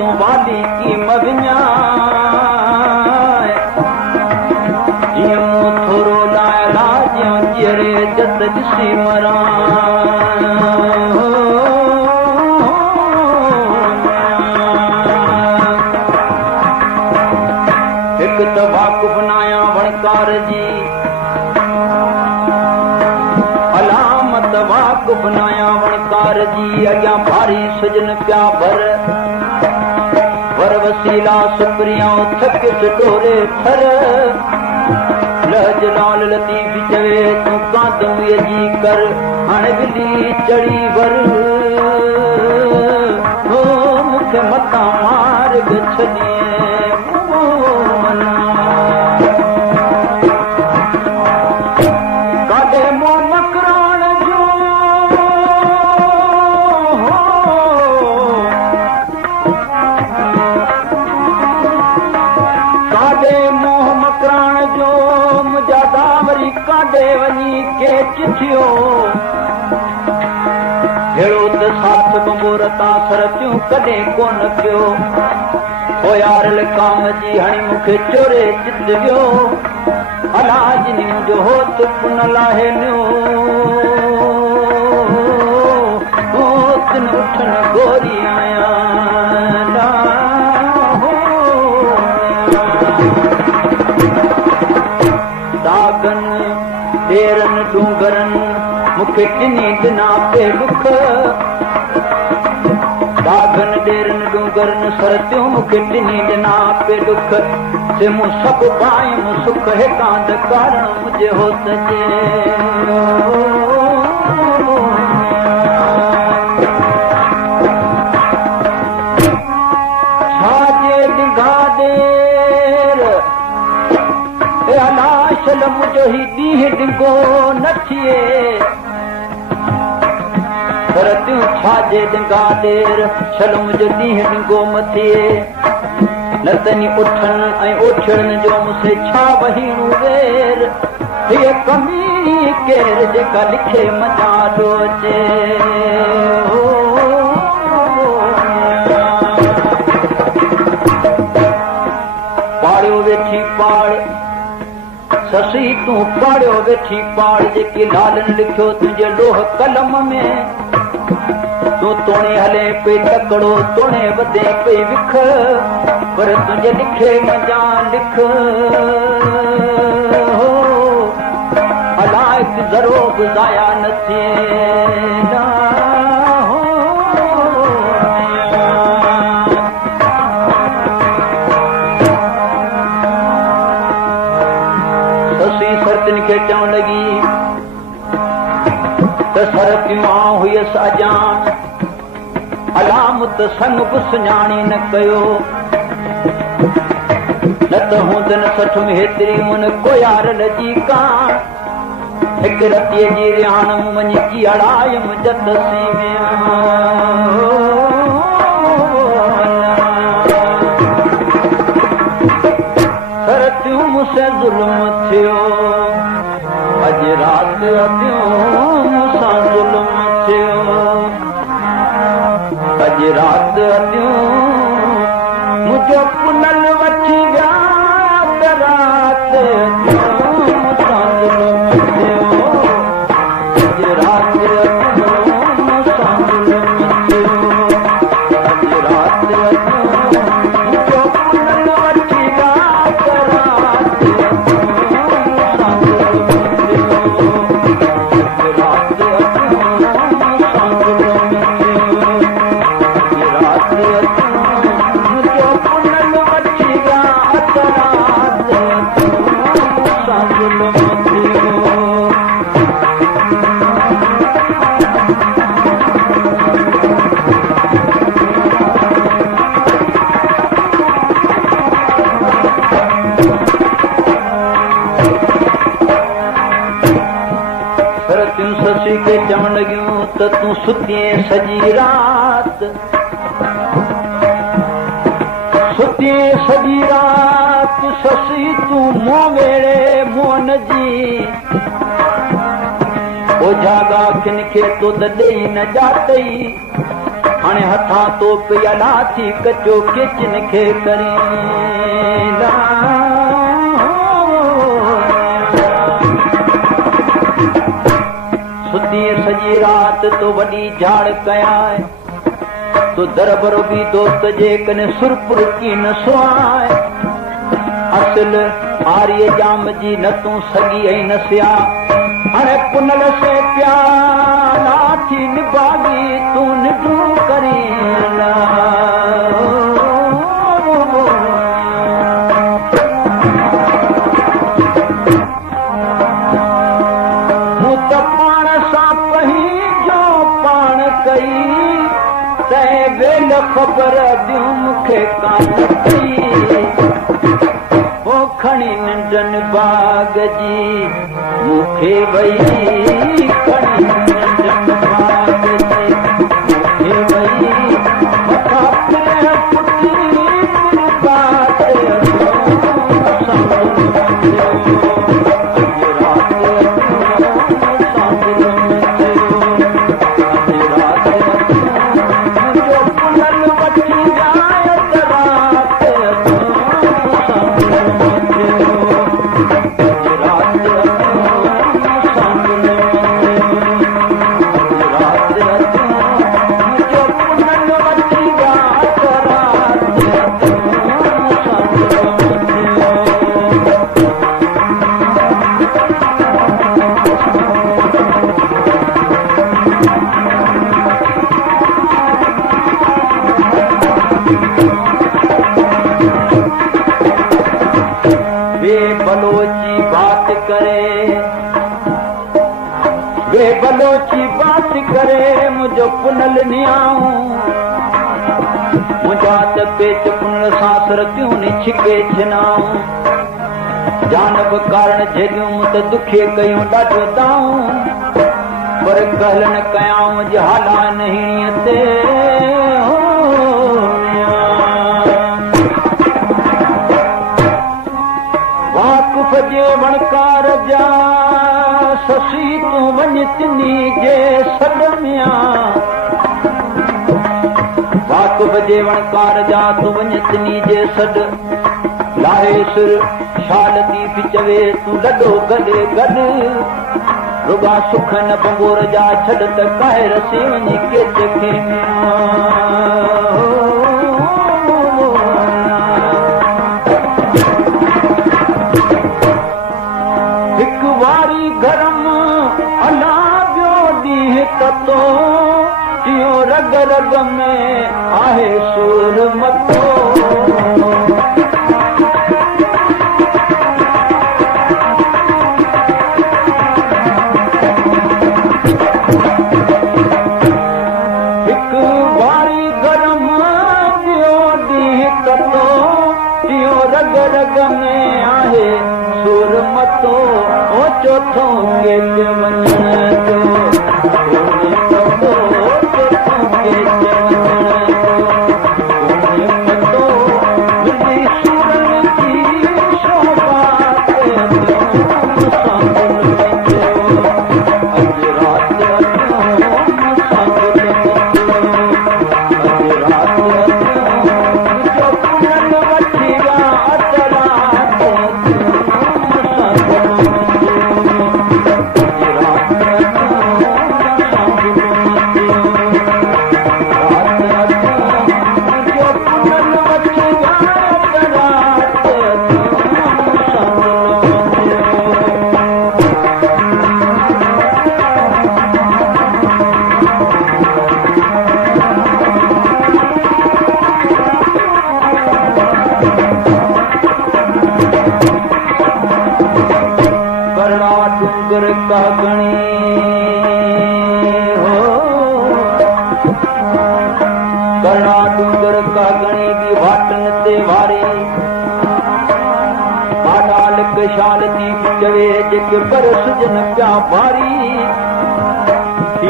तूं वाली की मविया जीअं मूं थोरो लायला जियूं जहिड़े जत ॾिसी मरां हिकु त वाक़ुफ़ नायां वणकार जी अलामत वाक़ुफ़ नायां वणकार जी अॻियां भारी सुजन पिया भर वर वसीला सुप्रियां थकिस डोरे थर लहज लाल लतीफ़ चवे तूं कांदम जी कर हाणे बिली चढ़ी वर हो मूंखे मथां मार छॾिए काॾे मूं मकराण जो काॾे वञी के चिठियो अहिड़ो त साथ बंबोर तां सरतियूं कॾहिं कोन पियो हो यार काम जी हाणे मूंखे चोरे चित वियो अला जिनी मुंहिंजो होत पुन लाहे नियो तिन उठन गोरी आहियां ॾेरनि डूंगरनि मूंखे टिनी ॾिना पे दुख दागनि ॾेरनि डूंगरनि सरतियूं मूंखे टिनी ॾिना पे दुख से मूं सभु पायूं सुख हितां धिकारण मुंहिंजे होत छाजे डिघा ॾेर अलाशल मुंहिंजो ही ॾींहुं डिघो न थिए सरतियूं छाजे डिघा ॾेर छल मुंहिंजो ॾींहुं डिघो म थिए न तनी उठनि ऐं ओठड़नि जो मूंखे छा वहीणू वेर हीअ कमी केर जेका लिखे मज़ा थो अचे पाड़ियो वेठी पाड़ ससी तूं पाड़ियो वेठी पाड़ जेके लालनि लिखियो तुंहिंजे लोह कलम में तूं तोणे हले पई तकड़ो तोणे वधे पई विख पर तुंहिंजे लिखे मज़ा लिख अलाए ज़रो बि ज़ाया न थिए खे चवण लॻी त सरतियूं हुयसि अजान अलामत संग बि सुञाणी न कयो न त हूंदनि सठ में हेतिरी मुन कोयारल जी कान हिकु रतीअ जी रिहाण वञी की अड़ायम जत सरतियूं मूंसां ज़ुल्म थियो अॼु राति अतियूं मूंसां ज़ुल्म थियो अॼु राति अतियूं मुंहिंजो पुनल वठी विया त राति मूंसां ज़ुल्म थियो अॼु राति अतियूं मूंसां ज़ुल्म थियो अॼु राति अतियूं मुंहिंजो पुनल वठी विया त राति रात सुती सॼी रात ससी तूं मूं वेड़े मोन जी ओझागा किन खे तो त ॾेई न ॼातई हाणे हथां तो पिया लाथी कचो किचिन खे करींदा सुती सॼी रात तो वॾी झाड़ कयां तो दरबरो बि दोस्त जे कने सुरपुर की न सुहाए असल आर्य जाम जी न तूं सगी ऐं न सिया हाणे पुनल से प्याला थी निभागी तूं निडू करींदा मूं त पाण सां पंहिंजो पाण कई तंहिं वेल ख़बर ॾियूं मूंखे कान पई पोइ खणी नंढनि बाग जी मूंखे वई खणी नंढनि बाग जी मूंखे वई मथां पे पुटी बात बलोची बात करे मुझो पुनल नियाऊं मुझा त पेच पुनल सासर क्यों नि छिके छिनाऊं जानब कारण जॻियूं त दुखे कयूं ॾाढो दाऊं पर कहल न कयाऊं जे हाला नहीणीअ ते वाकुफ़ जे वणकार जा ससी तूं वञ तिनी जे सॾ में वाकुफ़ जे वणकार जा तूं वञ तिनी जे सॾ लाहे सिर शाल थी बि चवे तूं ॾढो गॾे गॾु रुॻा सुख न बंगोर जा छॾ त काहिर से वञी केच खे हिकु वारी गरम अला ॿियो ॾींहुं ततो इहो रग रग में आहे सूर मथो चौथो केच वञण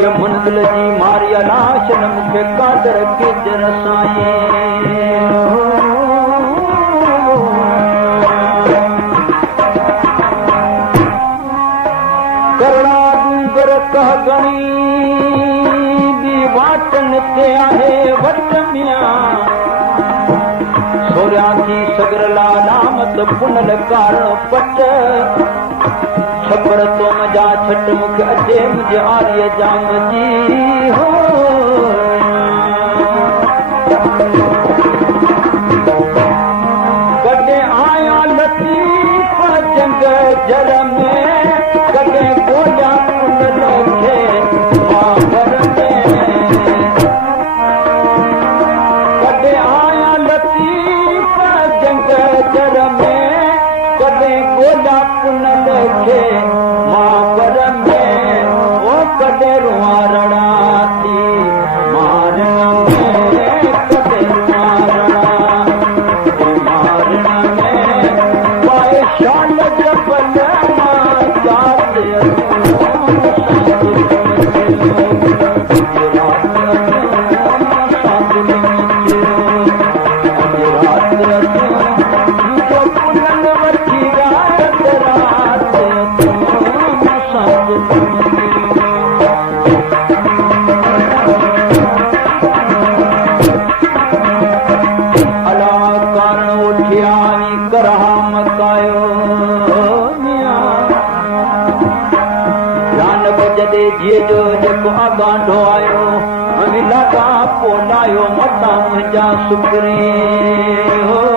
जो ये मुंदिल जी मारिया लाश न मूंखे कादर केजर साईं करणा डूंगर कह गणी दी वाटन ते आहे वट मियां सोरिया थी सगर लालामत पुनल कारण पट छपर तो मजा छट मूंखे अचे मुंहिंजे आर्य जाम जी हो कॾहिं आया लतीफ़ जंग जर में कॾहिं ॻोल्हिया पुनल खे मावर में कॾहिं आया लतीफ़ जंग जर में कॾहिं ॻोल्हिया पुनल खे मावर में ओ कॾहिं रुआरणा थी मारण में कॾहिं रुआरणा मारण में पाए शाल जबल मां जात गांडो आयो लॻा पोलायो मता मुंहिंजा सुखरी हो